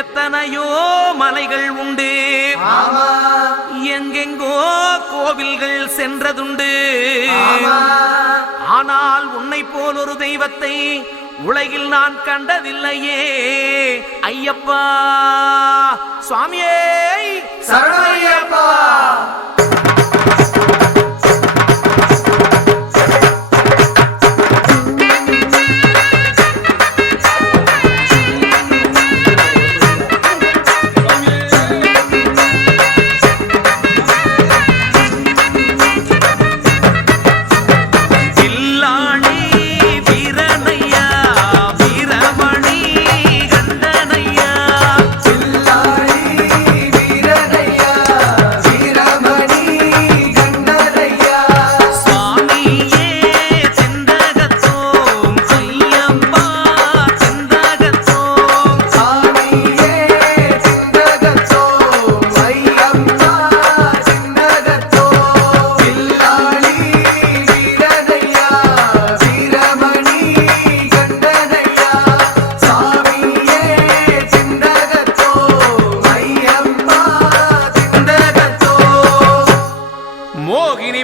எத்தனையோ மலைகள் உண்டு, எங்கெங்கோ கோவில்கள் சென்றதுண்டு. ஆனால் உன்னை போல் ஒரு தெய்வத்தை உலகில் நான் கண்டதில்லையே ஐயப்பா. சுவாமியே சரணமையப்பா.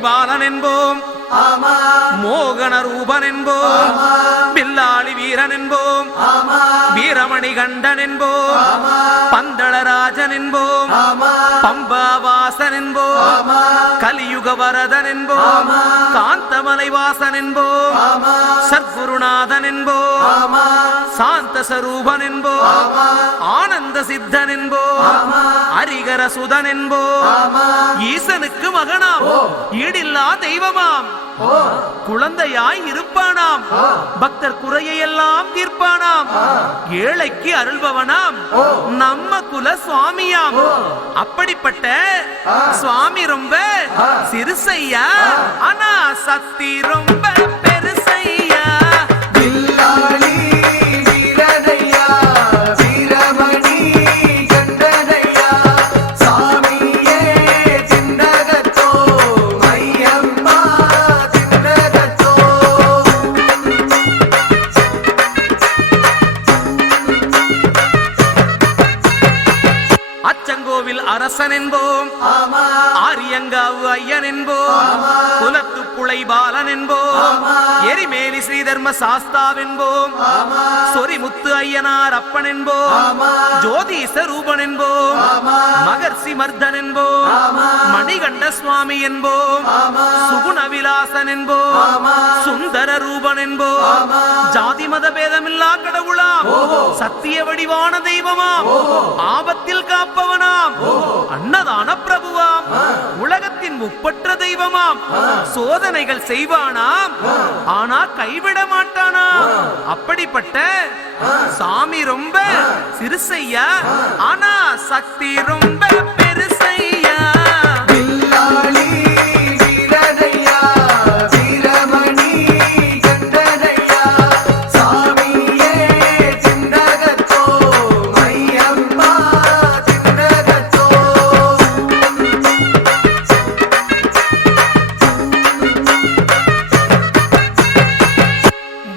பாலன் என்போம், மோகன ரூபன் என்போம், பில்லாளி வீரன் என்போம், வீரமணி கண்டன் என்போம், பந்தளராஜன் என்போம், பம்பாவாசன் என்போம், கலியுக வரதன் என்போம், காந்தமலை வாசன் என்போம், சத்குருநாதன் என்போம், சாந்த சரூபன் என்போம், ஆனந்த சித்தன் என்போம், ஹரிகர சுதன் என்போம், ஈசனுக்கு மகனாம், ஈடில்லா தெய்வமாம், குழந்தையாய் இருப்பானாம், பக்தர் குறையெல்லாம் தீர்ப்பானாம், ஏழைக்கு அருள்பவனாம், நம்ம குல சுவாமியாம். அப்படிப்பட்ட சுவாமி ரொம்ப சிறுசையா, ஆனா சக்தி ரொம்ப பெருசையா. அச்சங்கோவில் அரசன் என்போம், ஆரியங்காவு ஐயன் என்போம், குலத்து புளை பாலன் என்போம், எரிமேலி ஸ்ரீதர்ம சாஸ்தாவென்போம், சொரிமுத்து ஐயனார் அப்பன் என்போம், ஜோதிச ரூபன் என்போம், மகர்ஷி மர்தன் என்போம், மணிகண்ட சுவாமி என்போம், சுகுண விலாசன் என்போம், சுந்தர ரூபன் என்போம், ஜாதி மத பேதமில்லா கடவுளாம், சத்திய வடிவான தெய்வமாம், ஆபத்தில் காப்பவனாம், அன்னதான பிரபுவாம், உலகத்தின் முப்பற்ற தெய்வமாம், சோதனைகள் செய்வானாம், ஆனா கைவிட மாட்டானாம். அப்படிப்பட்ட சாமி ரொம்ப சிறுசையா, ஆனா சக்தி ரொம்ப பெருசையா.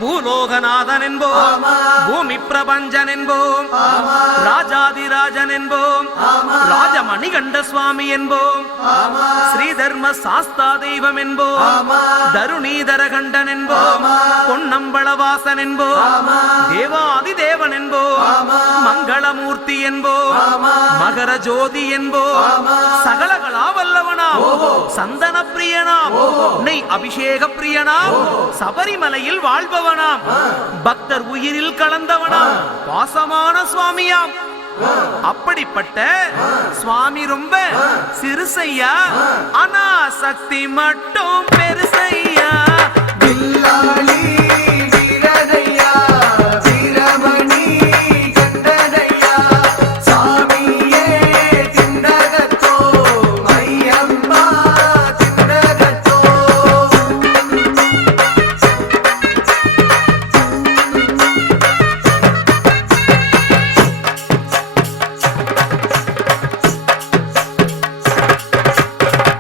பூலோகநாதன் என்போம், பூமி பிரபஞ்சன் என்போம், ராஜாதிராஜன் என்போம், ராஜமணிகண்ட சுவாமி என்போம், ஸ்ரீதர்ம சாஸ்தா தெய்வம் என்போம், தருணீதர கண்டன் என்போம், பொன்னம்பளவாசன் என்போம், தேவாதி தேவன் என்போம், மங்களமூர்த்தி என்போம், மகர ஜோதி என்போம், சகலகலா வல்லவனாம், சந்தன பிரியனாம், நெய் அபிஷேக பிரியனாம், சபரிமலையில் வாழ்பவனாம், பக்தர் உயிரில் கலந்தவனாம், பாசமான சுவாமியாம். அப்படிப்பட்ட சுவாமி ரொம்ப சிறுசையா, ஆனா சக்தி மட்டும் பெருசையா.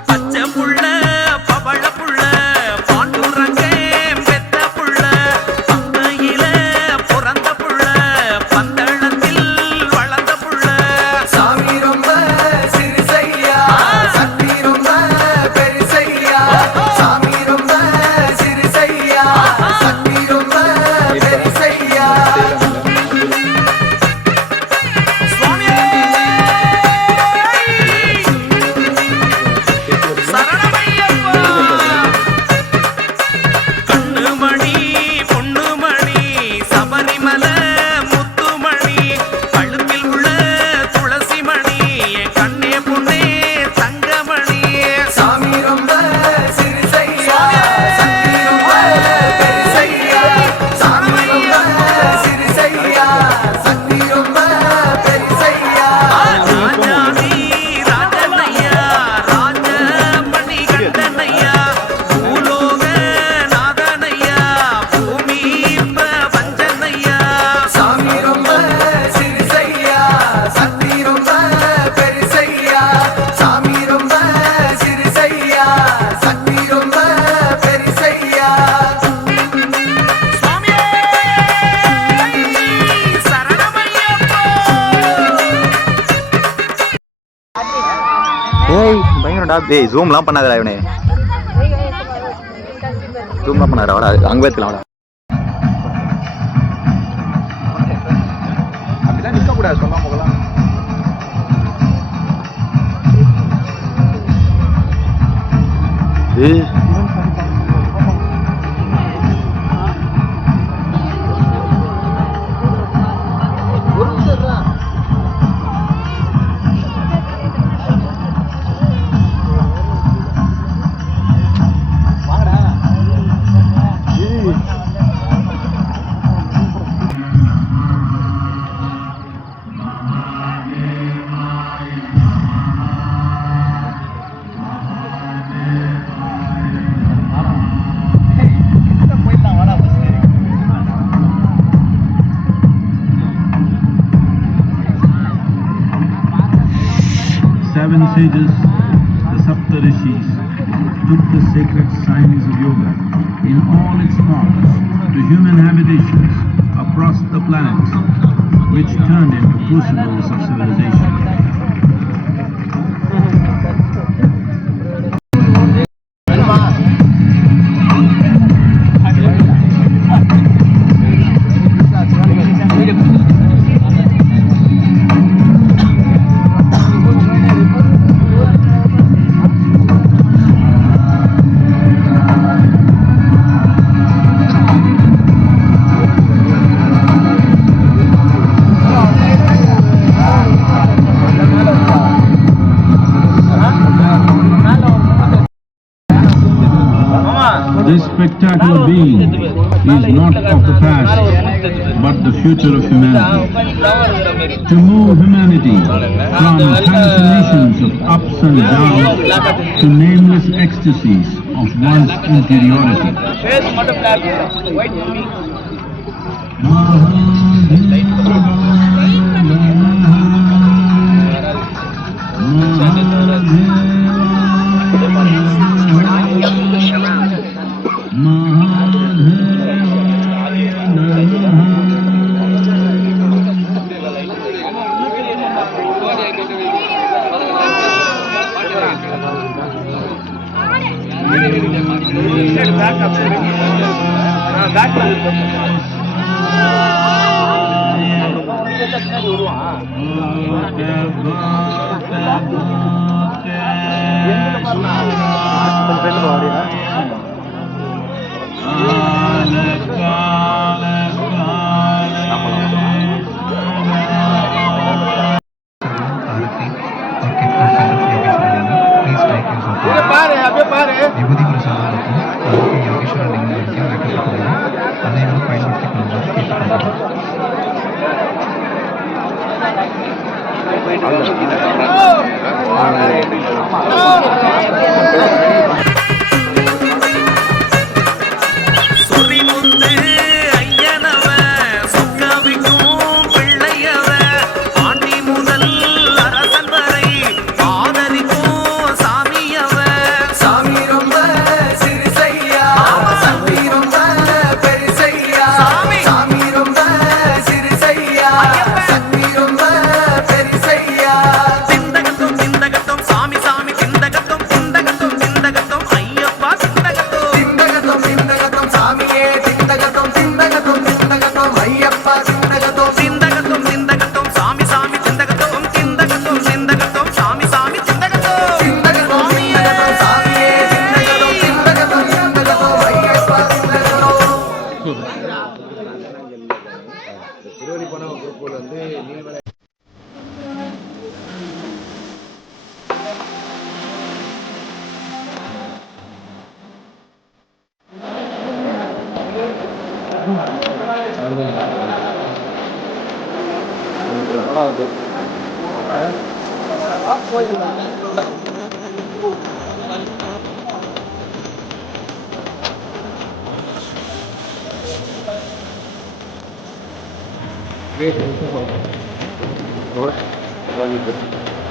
பச்சை புள்ள பவள புள்ள பாண்டுரங்கே பெத்த வாடா டேய் ஜூம்லாம் பண்ணாதடா இவனே ஜூம்லாம் பண்ணாதடா வாடா அங்கே வைக்கலாம் வாடா அப்படிலாம் நிற்கக்கூடாது சொல்லாம போகலாம் ஏய் Seven sages, the Saptarishis, took the sacred science of yoga in all its forms to human habitations across the planets, which turned into crucibles of civilization. This spectacular being is not of the past, but the future of humanity. To move humanity from hallucinations of ups and downs to nameless ecstasies of one's interiority. விபூதி பிரசாதத்துக்கும் யோகேஸ்வர லிங்கத்திற்கும் வைக்கப்பட்டுள்ளது. அனைவரும் பயன்படுத்திக் கொள்ளுமாறு கேட்டுக்கொள்கிறோம். Sorimuthu ஐயனவ சொக்கவிக்கும் பிள்ளையவ aunty முதல் அரசன் வரை ஆதரிக்கும் சாமியவ சாமி ரொம்ப சிறுசையா சாமி ரொம்ப பெருசையா சாமி ரொம்ப சிறுசையா சாமி ரொம்ப பெருசையா திண்டகத்தும் திண்டகத்தும் சாமி சாமி திண்டகத்தும் திண்டகத்தும் திண்டகத்தும் ஐயப்பா திண்டகத்தும் திண்டகத்தும் திண்டகத்தும் சாமியே திண்டகத்தும் திண்டகத்தும் திண்டகத்தும் ஐயப்பா திண்டகத்தும் திண்டகத்தும் திண்டகத்தும் சாமி சாமி திண்டகத்தும் திண்டகத்தும் திண்டகத்தும் சாமி சாமி திண்டகத்தும் திண்டகத்தும் திண்டகத்தும் சாமியே திண்டகத்தும் திண்டகத்தும் திண்டகத்தும் ஐயப்பா திண்டகத்தும்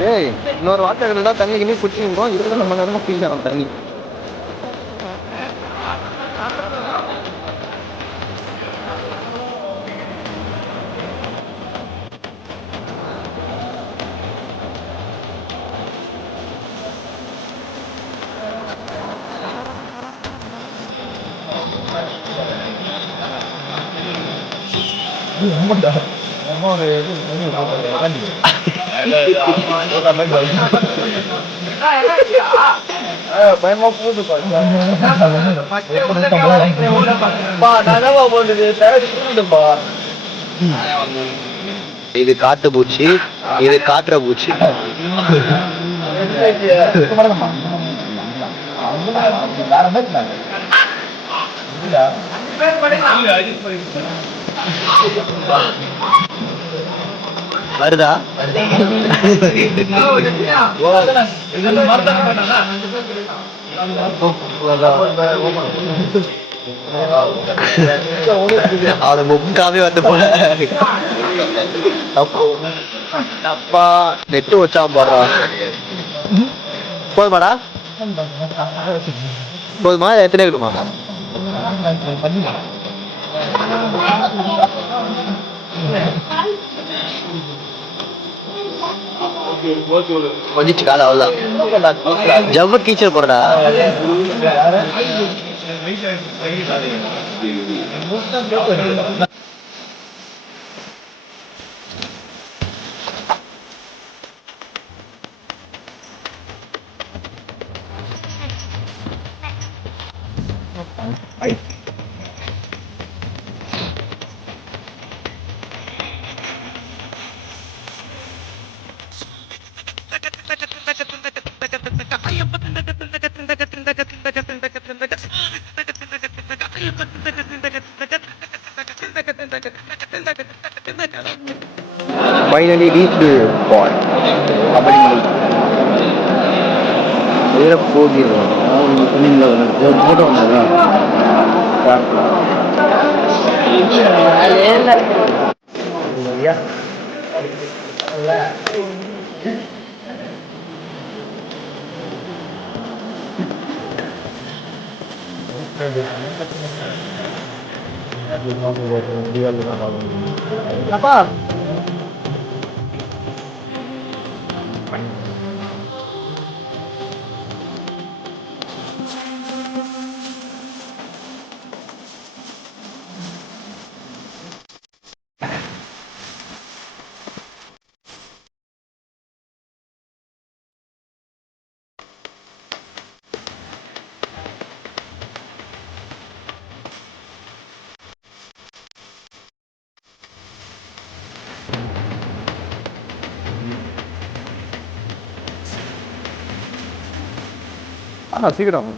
ஏய் இன்னொரு வார்த்தை என்னடா தண்ணி கிண்ணி குடிச்சிருக்கோம் 20 மணி நேரமா குடிக்கலாம் தண்ணி பயமா போகுதுப்பா. இது காட்டு பூச்சி, இது காட்டுற பூச்சி. வருதா? அவனை முக்காவே வந்து போல அப்பா நெட்டு வச்சான் போடுறான். போதுமாடா? போதுமா? எத்தனை இருக்குமா? கொஞ்சிச்சு கால அவ்வளோதான். ஜவ்வ கீச்சல் போறடா. Finally reached the point. Apa? சீக்கிரம்.